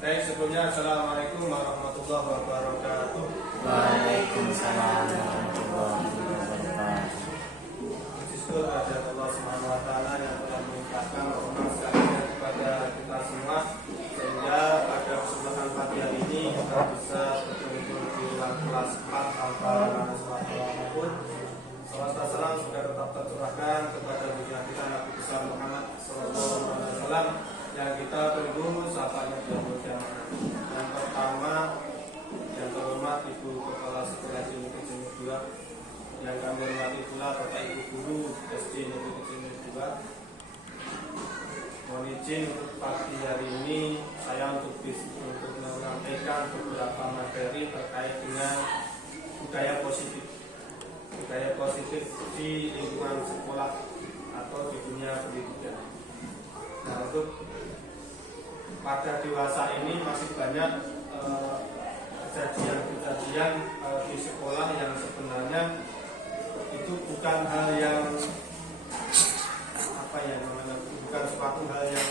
Baik, sebelumnya Assalamualaikum warahmatullahi wabarakatuh. Waalaikumsalam warahmatullahi wabarakatuh. Puji syukur kepada Allah Subhanahu wa taala yang telah melimpahkan rahmat sekalian kepada kita semua sehingga pada kesempatan pagi hari ini kita bisa berkumpul di kelas 4 tanpa suatu apapun. Salam salam sudah tetap tercurahkan kepada junjungan kita Nabi besar Muhammad sallallahu alaihi wasallam yang kita tunggu sapanya di yaumul kiamat. Yang pertama yang terhormat Ibu Kepala Sekolah Negeri Jember 2, yang kami hormati pula Bapak Ibu Guru SD Negeri Jember 2. Mohon izin untuk pagi hari ini saya untuk menyampaikan beberapa materi terkait dengan budaya positif di lingkungan sekolah atau di dunia pendidikan. Nah, untuk pada dewasa ini masih banyak kejadian-kejadian di sekolah yang sebenarnya itu bukan hal yang bukan suatu hal yang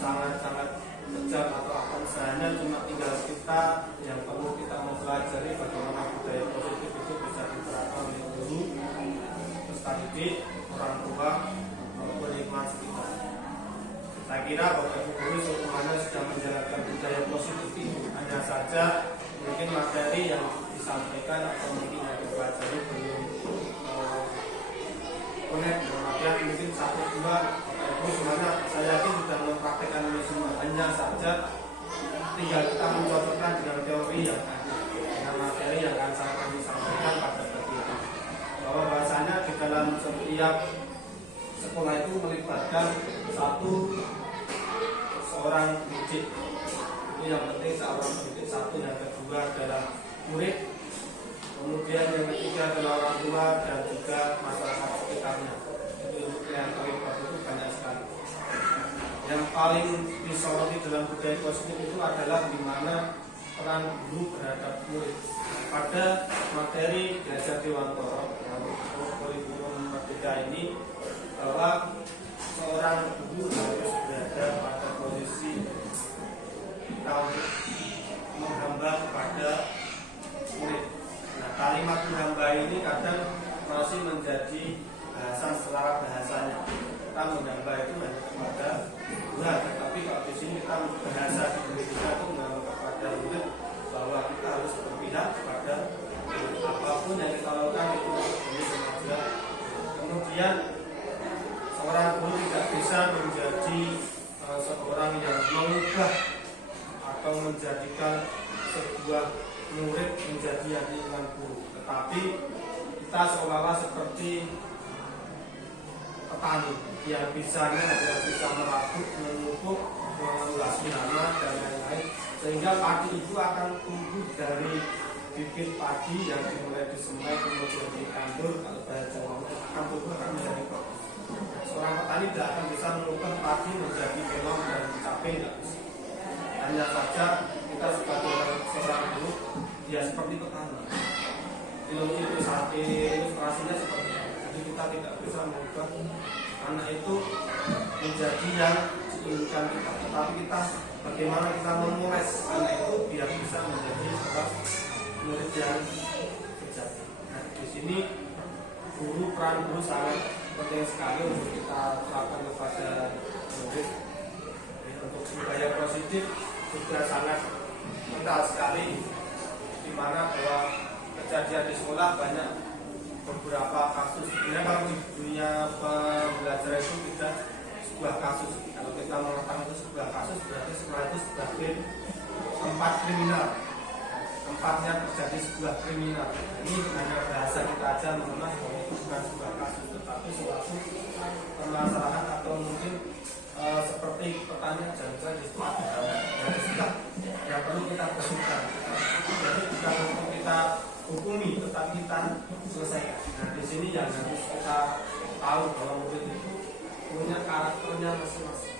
sangat-sangat kejam atau akan sebenarnya cuma tinggal kita yang perlu kita mempelajari bagaimana budaya positif itu bisa diterapkan oleh guru, peserta didik, orang tua maupun lingkungan sekitar. Saya kira Bapak Ibu Guru semuanya sedang menjalankan budaya positif itu, hanya saja mungkin materi yang disampaikan atau mungkin yang dipelajari belum connect, kemudian mungkin satu dua Bapak Ibu semuanya saya yakin sudah mempraktekkan ini semua, hanya saja tinggal kita mencocokkan dengan teori yang ada, dengan materi yang akan saya sampaikan pada pagi ini. Bahwa bahasanya di dalam setiap sekolah itu melibatkan seorang pendidik. Ini yang penting seorang pendidik, satu, yang kedua adalah murid, kemudian yang ketiga adalah orang tua dan juga masyarakat sekitarnya. Itu yang terlibat itu banyak sekali. Yang paling disoroti dalam budaya positif itu adalah di mana peran guru terhadap murid. Pada materi Belajar Dewantara kurikulum merdeka ini, bahwa seorang guru harus berada pada posisi menghamba kepada murid. Nah, kalimat menghamba ini kadang masih menjadi bahasan selara bahasanya. Kita menghamba itu hanya kepada Tuhan, tetapi kalau di sini kita bahasa di Indonesia itu menghamba kepada murid, bahwa kita harus berpihak kepada apapun yang kita lakukan itu demi kemajuan. Kemudian seorang guru tidak bisa menjadi seorang yang mengubah atau menjadikan sebuah murid menjadi yang diinginkan guru, tetapi kita seolah-olah seperti petani yang bisanya adalah bisa merabuk, memupuk, mengulas tanah dan lain-lain, sehingga padi itu akan tumbuh dari bibit padi yang dimulai disemai kemudian ditandur, kalau bahasa Jawa akan tumbuh akan menjadi bagus. Seorang petani tidak akan bisa mengubah padi menjadi melon dan cabai, tidak bisa. Hanya saja kita sebagai seorang guru ya seperti petani. Ilustrasinya seperti itu. Jadi kita tidak bisa mengubah anak itu menjadi yang diinginkan kita, tetapi kita bagaimana kita memoles anak itu biar bisa menjadi sebuah murid yang sejati. Nah, di sini peran guru sangat penting sekali untuk kita terapkan kepada murid. Untuk budaya positif juga sangat kental sekali, di mana bahwa kejadian di sekolah banyak beberapa kasus. Sebenarnya kalau di dunia pembelajaran itu tidak sebuah kasus. Kalau kita mengatakan itu sebuah kasus, berarti sekolah itu sebagai tempat kriminal, tempatnya terjadi sebuah kriminal. Ini hanya bahasa kita aja mengenai bahwa itu bukan sebuah kasus, tetapi suatu permasalahan atau mungkin seperti pertanyaan jangka di situ ada yang perlu kita bersihkan. Jadi bukan untuk kita hukumi, tetapi kita selesaikan. Nah, di sini yang harus kita tahu bahwa murid itu punya karakternya masing-masing.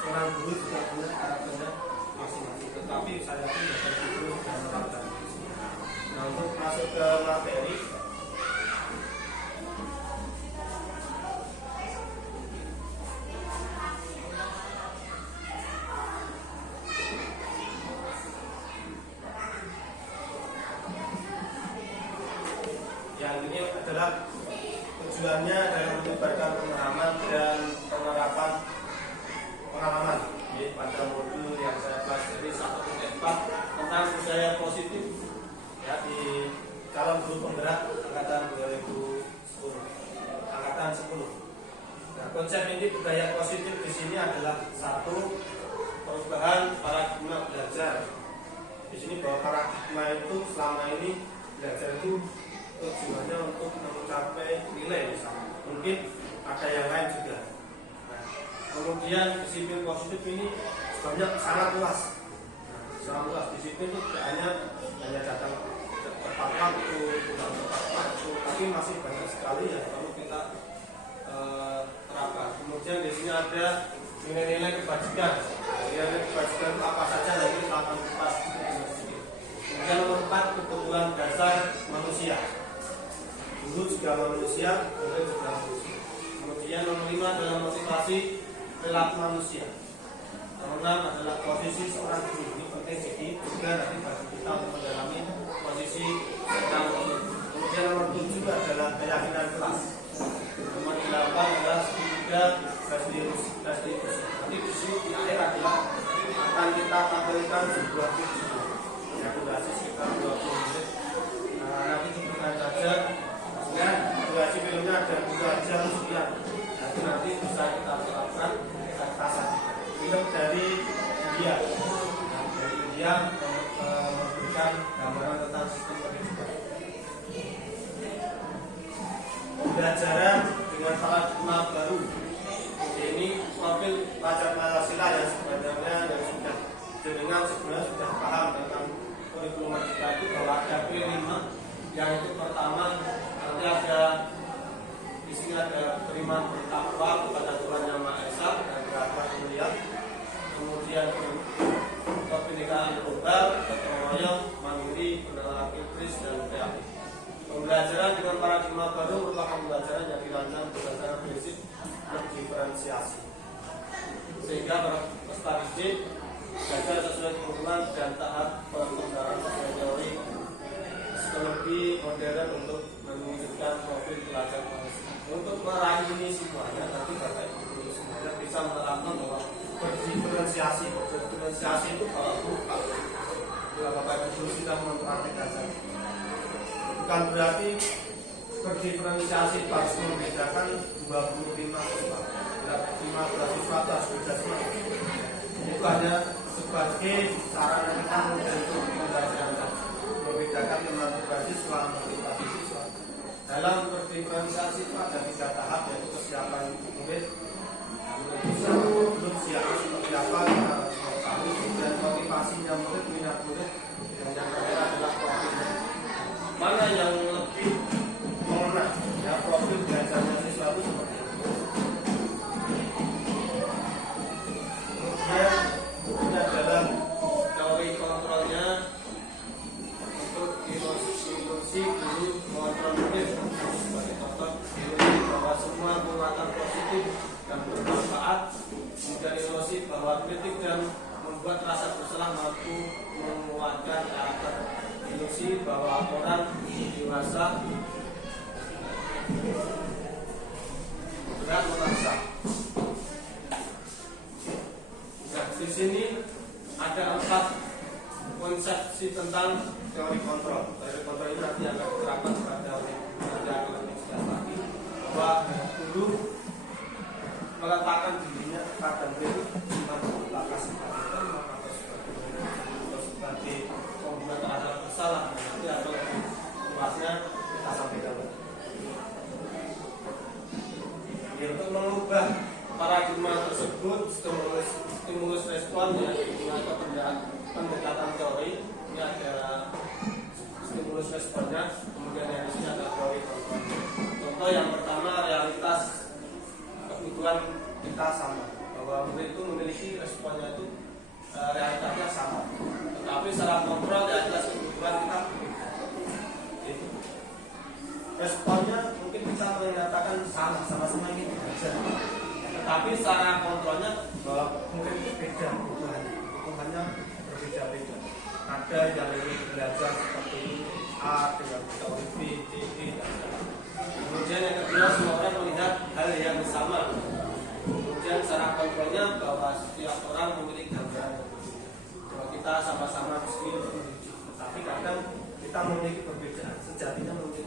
Seorang guru juga punya karakternya masing-masing. Tetapi saya pun tidak guru dan menerapkan. Nah, untuk masuk ke materi, adalah satu, perubahan paradigma belajar. Di sini bahwa paradigma itu selama ini belajar itu tujuannya untuk mencapai nilai misalnya. Mungkin ada yang lain juga. Nah, kemudian disiplin positif ini sebenarnya sangat luas. Sangat luas. Disiplin itu tidak hanya datang tepat waktu, pulang tepat waktu, tapi masih banyak sekali yang perlu kita terapkan. Kemudian di sini ada nilai-nilai kebajikan. Nilai kebajikan itu apa saja nanti kita akan kupas. Kemudian nomor 4, kebutuhan dasar manusia. Dulu juga manusia, kemudian juga manusia. Kemudian nomor 5 adalah motivasi perilaku manusia. Nomor 6 adalah posisi seorang guru. Ini penting jadi juga nanti bagi kita untuk mendalami posisi seorang guru. Kemudian nomor 7 adalah keyakinan kelas. Nomor 8 adalah segitiga restitusi. Nanti di sini di akhir adalah akan kita tampilkan sebuah video yang durasi sekitar 20 menit. Nanti cukupkan saja. Dan durasi filmnya ada 2 jam sekian. Nanti bisa kita terapkan katasan. Film dari India. Dari India memberikan gambaran tentang sistem pendidikan. Pembelajaran dengan paradigma baru. Ini profil pelajar Pancasila yang sebenarnya yang sudah sebenarnya sudah paham tentang kurikulum kita itu bahwa ada P5 yang itu pertama nanti ada di sini ada beriman bertakwa kepada Tuhan Yang Maha Esa dan beragama mulia. Kemudian kebinekaan global, gotong royong, mandiri, pengelolaan kritis dan kreatif. Pembelajaran dengan paradigma baru merupakan pembelajaran yang dirancang berdasarkan prinsip diferensiasi, sehingga peserta didik belajar sesuai kebutuhan dan tahap perkembangan sesuai teori psikologi modern untuk menunjukkan profil pelajar manusia. Untuk meraih ini semuanya, nanti Bapak Ibu semuanya bisa menerapkan bahwa berdiferensiasi itu kalau lupa, bila Bapak Ibu sudah mempraktikkan saja. Bukan berarti berdiferensiasi harus membedakan 25 siswa. 15 siswa harus beda semua. Itu hanya sebagai sarana kita untuk pembelajaran saja. Membedakan 15 siswa, motivasi siswa. Dalam berdiferensiasi itu ada 3 tahap, yaitu kesiapan murid. Murid bisa belum siap seperti apa kita harus mengetahui, dan motivasinya murid, minat murid, dan yang terakhir adalah profilnya. Mana yang lebih mengena, ya profil belajarnya siswa itu seperti itu. Kemudian ini adalah teori kontrolnya untuk ilusi guru mengontrol murid. Sebagai contoh, ilusi bahwa semua penguatan positif dan bermanfaat. Kemudian ilusi bahwa kritik dan membuat rasa bersalah mampu menguatkan karakter. Ilusi bahwa orang dewasa berat memaksa. Nah, di sini ada 4 konsepsi tentang teori kontrol. Teori kontrol ini nanti akan diterapkan pada nanti akan lebih jelas lagi bahwa guru meletakkan dirinya pada murid apakah sebagai teman atau sebagai pembuat terhadap bersalah. Nanti atau luasnya kita sampaikan. Untuk mengubah paradigma tersebut, stimulus responnya atau pendekatan teori ini ada stimulus responnya, kemudian yang di sini ada teori kontrol. Contoh yang pertama, realitas kebutuhan kita sama, bahwa murid itu memiliki responnya itu realitasnya sama, tetapi secara kontrol realitas kebutuhan kita berbeda. Responnya mungkin bisa menyatakan sama-sama ingin belajar, tetapi secara kontrolnya bahwa mungkin itu beda kebutuhannya berbeda-beda. Ada yang ingin belajar seperti A dengan teori B, C, D, dan sebagainya. Kemudian yang kedua, semua orang melihat hal yang sama. Kemudian secara kontrolnya bahwa setiap orang memiliki gambaran yang berbeda. Kalau kita sama-sama meski menuju, tetapi kadang kita memiliki perbedaan, sejatinya memiliki